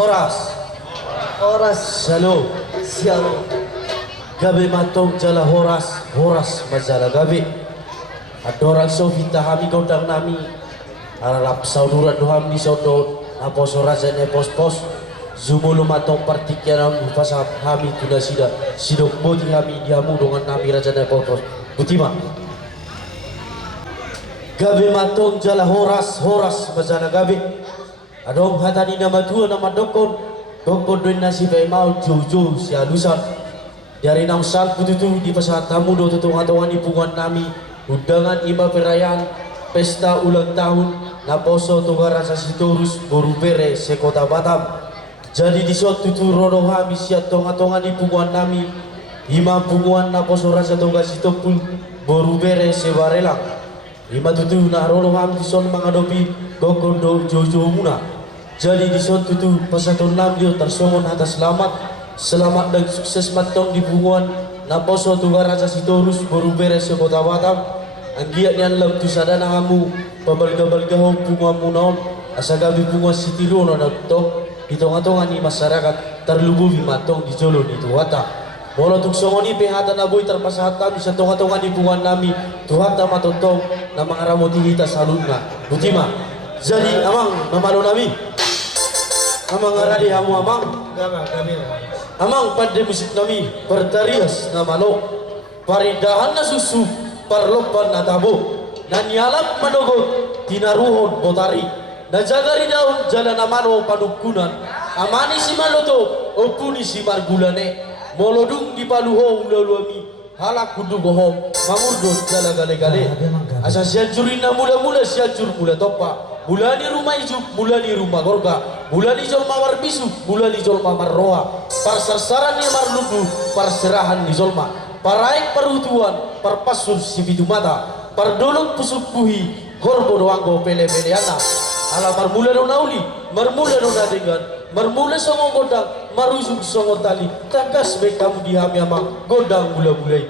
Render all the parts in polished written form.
Horas. Horas. Shalom. Shalom. Gabi matong jala horas. Horas majala gabi. Adorang sofita hami godang nami. Aralap sauduran doham di sodo. Apos orasan pos. Zumulu matong partikian pasal hami tuna sida. Sidok bodi hami diamu dengan nami raja pos. Butima. Gabi matong jala horas majala gabi. Adom hatani nama tua nama dokon doin nasi mau jojo si alusan dari nausal pututu di pasar tamu do tutungan di pungan nami undangan ima perayaan pesta ulang tahun naposo tugara sasitorus boru bere sekota Batam. Jadi di suatu tutu rodo hami siat tonga di pungan nami ima punguan naposo rasa toga sitopul boru bere sebarelang ima tutu na rodo hami son mengadopi gokondo jojo muna. Jadi di suatu tu pasatun namdio tersongon atas selamat dan sukses matong di bunguan naposo tuga raja sitorus baru beres kota Batam anggiat nian lam tu sadana kamu babal-babal bunga munaon asagabi bunga sitirono na to di tonga-tonga ni masyarakat terlubuhi matong di jolo di tuwata molo tuk songoni pehata na boy terpasahata bisa tonga-tonga di bunguan nami tuwata matotong na mga ramoti hita salunga butima jadi amang namalo nami amang aradi hamu amang amang pada musik nami bertarias nama lo paridahan na susu parlopan na tabo na nialap manogo tinaruhon botari na jagari daun jalan amano panukunan amani si maloto opuni si margulane molodung di paluho ulaluami halak kudu bohong mamurdo jala gale-gale asa siajurin na mula-mula siajur mula topa bulani rumah ijuk bulani rumah gorga bulani jol mawar bisu bulani jol mawar roa parsasaran ni marludu parserahan ni jolma paraik parutuan parpasul si bidu mata pardolong pusuk buhi horbo doanggo pele-pele ana ala marmula do nauli marmula do nadengan marmula songo godang marusuk songo tali takas be kamu dihami ama godang bula-bulai.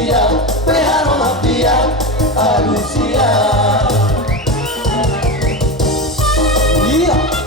Alusia, preharo hapia, Alusia. Iya.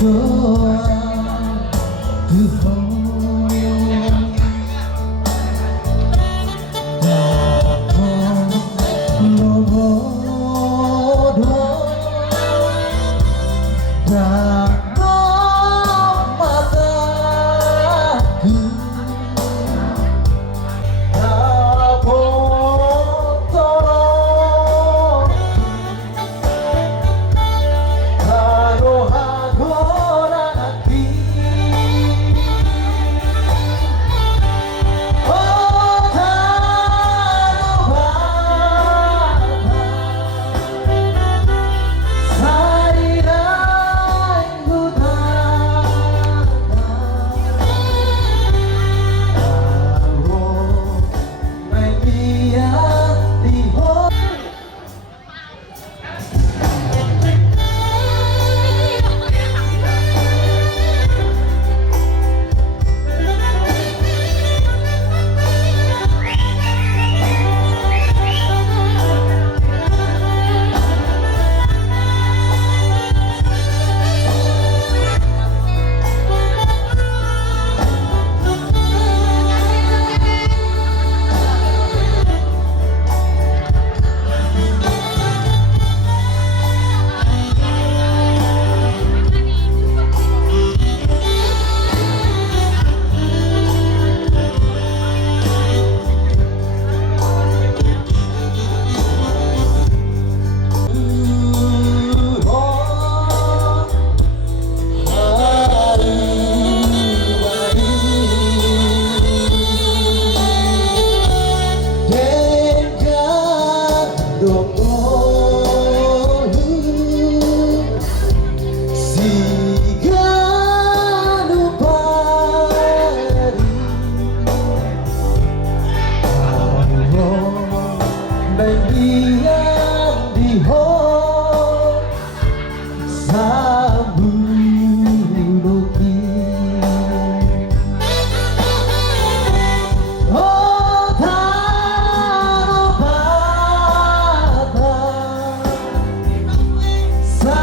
doa Tuhan Dapat